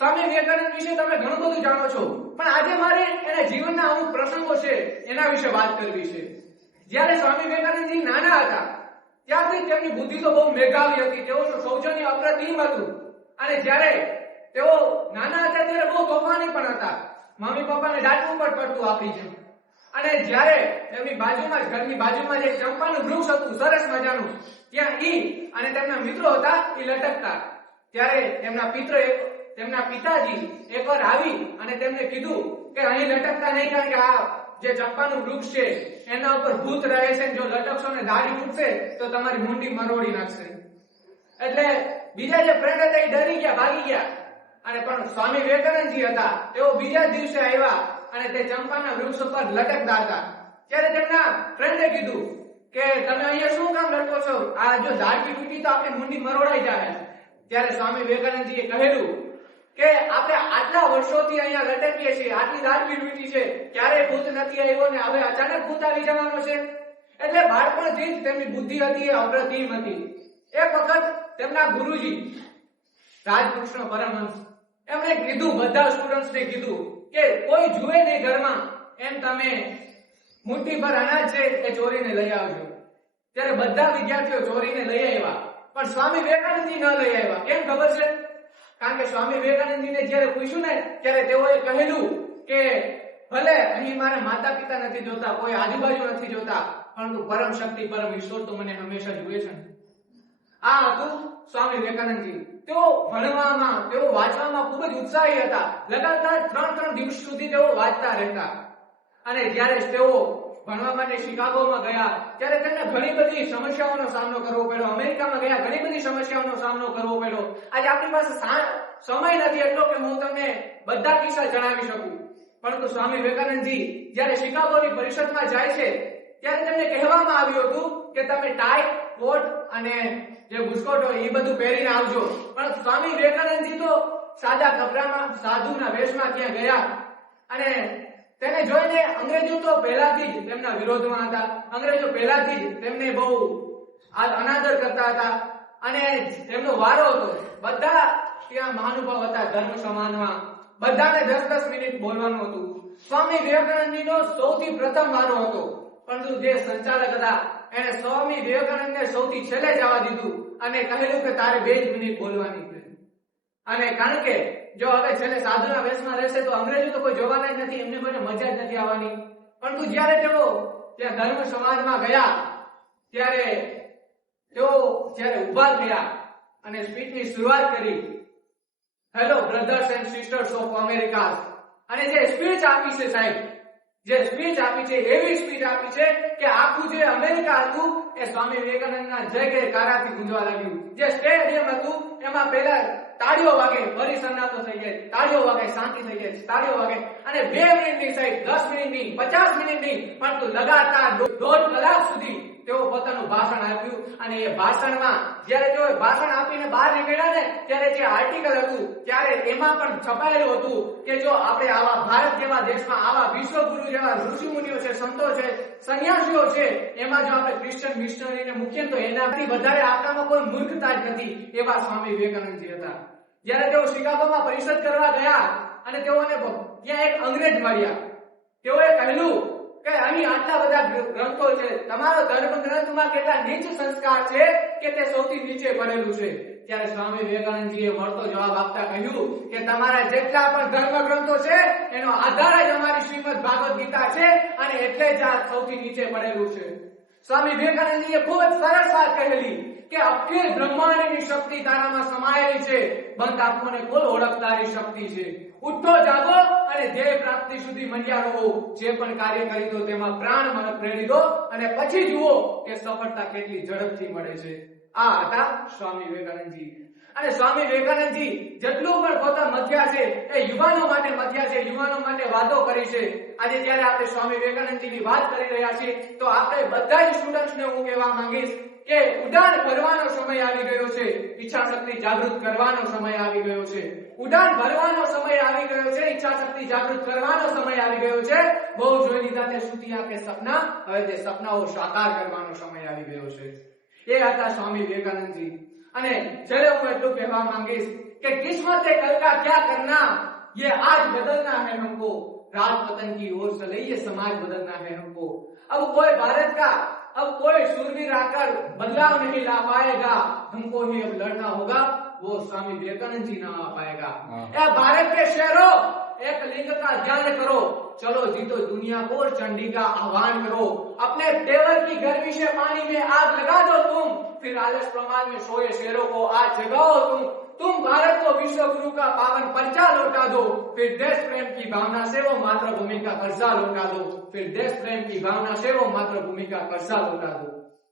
સ્વામી વિવેકાનંદ વિશે તમે ઘણું બધું જાણો છો, પણ આજે મારે એના જીવનના અમુક પ્રસંગો છે એના વિશે વાત કરવી છે. જ્યારે સ્વામી વિવેકાનંદજી નાના હતા ત્યારથી તેમની બુદ્ધિ તો બહુ મેઘાવી હતી, તેઓનું સૌજન્ય અપ્રતિમ હતું. અને જ્યારે તેઓ નાના હતા ત્યારે બહુ તોફાની પણ હતા. મમ્મી પપ્પાને દાટવું પણ પડતું આપણી જેમ. અને જ્યારે તેમની બાજુમાં જ, ઘરની બાજુમાં જે ચંપાનું વૃક્ષ હતું સરસ મજાનું, ત્યાં ઈ અને તેમના મિત્રો હતા એ લટકતા. ત્યારે તેમના પિતાજી એકવાર આવી અને તેમને કીધું કે અહીં લટકતા નહીં, કારણ કે આ જે ચંપાનું વૃક્ષ છે એના ઉપર ભૂત રહે છે, જો લટકશો ને દાઢી તૂટશે તો તમારી મુંડી મરોડી નાખશે. એટલે બીજા જે ફ્રેન્ડ હતા એ ડરી ગયા, ભાગી ગયા. અને પણ સ્વામી વિવેકાનંદજી હતા તેઓ બીજા દિવસે આવ્યા અને તે ચંપાના વૃક્ષ ઉપર લટકતા હતા. ત્યારે તેમના ફ્રેન્ડે કીધું કે તમે અહીંયા શું કામ લટકો છો, આ જો દાઢી તૂટી તો આપણી મુંડી મરોડાઈ જાય. ત્યારે સ્વામી વિવેકાનંદજીએ કહેલું કે આપણે આટલા વર્ષોથી અહીંયા લટકીએ છીએ, આટલી દાઢી તૂટી છે, ક્યારેય ભૂત નથી આવ્યો ને હવે અચાનક ભૂત આવી જવાનો છે. એટલે બાળપણથી જ તેમની બુદ્ધિ હતી એ અપ્રતિમ હતી. એક વખત તેમના ગુરુજી રાજકૃષ્ણ પરમહંસ એમણે કીધું, બધા સ્ટુડન્ટ્સને કીધું કે કોઈ જુએ નહીં ઘરમાં એમ તમે મુઠ્ઠી ભર અનાજ છે એ ચોરીને લઈ આવજો. ત્યારે બધા વિદ્યાર્થીઓ ચોરીને લઈ આવ્યા, પણ સ્વામી વિવેકાનંદજી ન લઈ આવ્યા. કેમ ખબર છે? કારણ કે સ્વામી વિવેકાનંદજીને જ્યારે પૂછ્યું ને ત્યારે તેઓએ કહેલું કે ભલે અહીં મારા માતા પિતા નથી જોતા, કોઈ આજુબાજુ નથી જોતા, પરંતુ પરમ શક્તિ પરમ ઈશ્વર તો મને હંમેશા જુએ છે. આ હતું સ્વામી વિવેકાનંદજી. તેઓ ભણવામાં, તેઓ વાંચવામાં ખૂબ જ ઉત્સાહી હતા. લગાતાર 3 દિવસ સુધી તેઓ વાંચતા રહેતા. અને જ્યારે તેઓ ભણવા માટે શિકાગોમાં ગયા ત્યારે તેમને ઘણી બધી સમસ્યાઓનો સામનો કરવો પડ્યો. અમેરિકામાં ગયા, ઘણી બધી સમસ્યાઓનો સામનો કરવો પડ્યો. આજે આપણી પાસે સમય નથી એટલો કે હું તમને બધા કિસ્સા જણાવી શકું, પરંતુ સ્વામી વિવેકાનંદજી જ્યારે શિકાગોની પરિષદમાં જાય છે ત્યારે તેમને કહેવામાં આવ્યું હતું કે તમે ટાઈ, કોટ અને જે બુસ્કોટ હોય એ બધું પહેરીને આવજો. પણ સ્વામી વિવેકાનંદજી તો સાદા કપડામાં, સાધુના વેશમાં ત્યાં ગયા. અને તેને જોઈને અંગ્રેજો તો પહેલાથી જ તેમના વિરોધમાં હતા. અંગ્રેજો પહેલાથી જ તેમને બહુ અનાદર કરતા હતા અને તેમનો વારો હતો. બધા ત્યાં મહાનુભાવ હતા ધર્મ સમાજમાં, બધાને 10-10 મિનિટ બોલવાનું હતું. સ્વામી વિવેકાનંદજીનો સૌથી પ્રથમ વારો હતો, પરંતુ જે સંચાલક હતા એને સ્વામી વિવેકાનંદને સૌથી છેલ્લે જવા દીધું અને કહેલું કે તારે 2 જ મિનિટ બોલવાની છે. અને કારણ કે જો હવે છેલ્લે સાધુના વેશમાં રહેશે તો અંગ્રેજો તો કોઈ જોવાના જ નથી, એમને કોઈને મજા જ નથી આવવાની. પરંતુ જ્યારે તેઓ ત્યાં ધર્મ સમાજમાં ગયા ત્યારે તેઓ જ્યારે ઉભા થયા અને સ્પીચની શરૂઆત કરી, hello brothers and sisters of America, અને જે સ્પીચ આપી છે સાહેબ, જે સ્પીચ આપી છે એવી સ્પીચ આપી છે કે આખું જે અમેરિકા હતું એ સ્વામી વિવેકાનંદના જય જયકારાથી ગુંજવા લાગ્યું. જે સ્ટેડિયમ હતું એમાં પહેલા તાળીઓ વાગે, ફરી સન્નાટો થઈ જાય, તાળીઓ વાગે, શાંતિ થઈ જાય, તાળીઓ વાગે. અને 2 મિનિટની સાહેબ, 10 મિનિટની, 50 મિનિટની, પરંતુ લગાતાર 1.5 કલાક સુધી તેઓ પોતાનું ભાષણ આપ્યું. અને એ ભાષણમાં જ્યારે તેઓ ભાષણ આપીને બહાર નીકળ્યા ને ત્યારે જે આર્ટિકલ હતું ત્યારે એમાં પણ છપાયેલું હતું કે જો આપણે આવા ભારત જેવા દેશમાં આવા વિશ્વગુરુ જેવા ઋષિમુનિઓ છે, સંતો છે, સંન્યાસીઓ છે, એમાં જો આપણે ક્રિશ્ચિયન મિશનરીને મૂકીએ તો એનાથી વધારે આપણામાં કોઈ મૂર્ખતા જ નથી. એવા સ્વામી વિવેકાનંદજી હતા. જ્યારે તેઓ શિકાગોમાં પરિષદ કરવા ગયા અને તેઓને ત્યાં એક અંગ્રેજ મળ્યા. તેઓએ કહેલું કે અહીં આટલા બધા ગ્રંથો છે, તમારો ધર્મ ગ્રંથમાં કેટલા નીચ સંસ્કાર છે કે તે સૌથી નીચે પડેલું છે. ત્યારે સ્વામી વિવેકાનંદજીએ વળતો જવાબ આપતા કહ્યું કે તમારા જેટલા પણ ધર્મ ગ્રંથો છે એનો આધાર જ અમારી શ્રીમદ ભાગવત ગીતા છે અને એટલે જ આ સૌથી નીચે પડેલું છે. સ્વામી વિવેકાનંદજીએ ખૂબ જ સરસ વાત કહેલી કે અખિલ બ્રહ્માંડની શક્તિ તારામાં સમાયેલી છે, બંધ આંખોને ખોલ ઓળખતારી શક્તિ છે. ઉઠો, જાગો અને ધ્યેય પ્રાપ્તિ સુધી મંડ્યા રહો. જે પણ કાર્ય કરી દો તેમાં પ્રાણ મન પ્રેરી દો અને પછી જુઓ કે સફળતા કેટલી ઝડપથી મળે છે. આ હતા સ્વામી વિવેકાનંદજી. અને સ્વામી વિવેકાનંદજી જેટલું પણ પોતા મથ્યા છે એ યુવાનો માટે મથ્યા છે, યુવાનો માટે વાતો કરી છે. આજે જ્યારે આપણે સ્વામી વિવેકાનંદજીની વાત કરી રહ્યા છીએ તો આપણે બધા સ્ટુડન્ટ્સને હું કહેવા માંગીશ કે ઉડાન ભરવાનો સમય આવી ગયો છે. ઈચ્છા શક્તિ જાગૃત કરવાનો સમય આવી ગયો છે. ઉડાન ભરવાનો સમય આવી ગયો છે. ઈચ્છા શક્તિ જાગૃત કરવાનો સમય આવી ગયો છે. બહુ જોઈ લીધા તે સુતિયા કે સપના, હવે તે સપનાઓ સાકાર કરવાનો સમય આવી ગયો છે. એ હતા સ્વામી વિવેકાનંદજી. અને છેલ્લે હું એટલું કહેવા માંગીશ कि किस्मत है कल का क्या करना, ये आज बदलना है हमको। राजपतन की ओर से ये समाज बदलना है हमको। अब कोई भारत का अब कोई शूरवीर आकर बदलाव नहीं ला पाएगा, हमको ही अब लड़ना होगा, वो स्वामी विवेकानंद जी ना आ पाएगा। भारत के शहरों, एक लिंग का ध्यान करो, चलो जीतो दुनिया को और चंडी का आह्वान करो। अपने तेवर की गर्मी से पानी में आग लगा दो तुम, फिर आलस प्रमाण में सोए शेरों को आज जगाओ तुम भारत को विश्व गुरु का पावन पर्चा लौटा दो, फिर देश प्रेम की भावना से वो मातृभूमि का कर्जा लौटा दो, फिर देश प्रेम की भावना से वो मातृभूमि का कर्जा लौटा दो।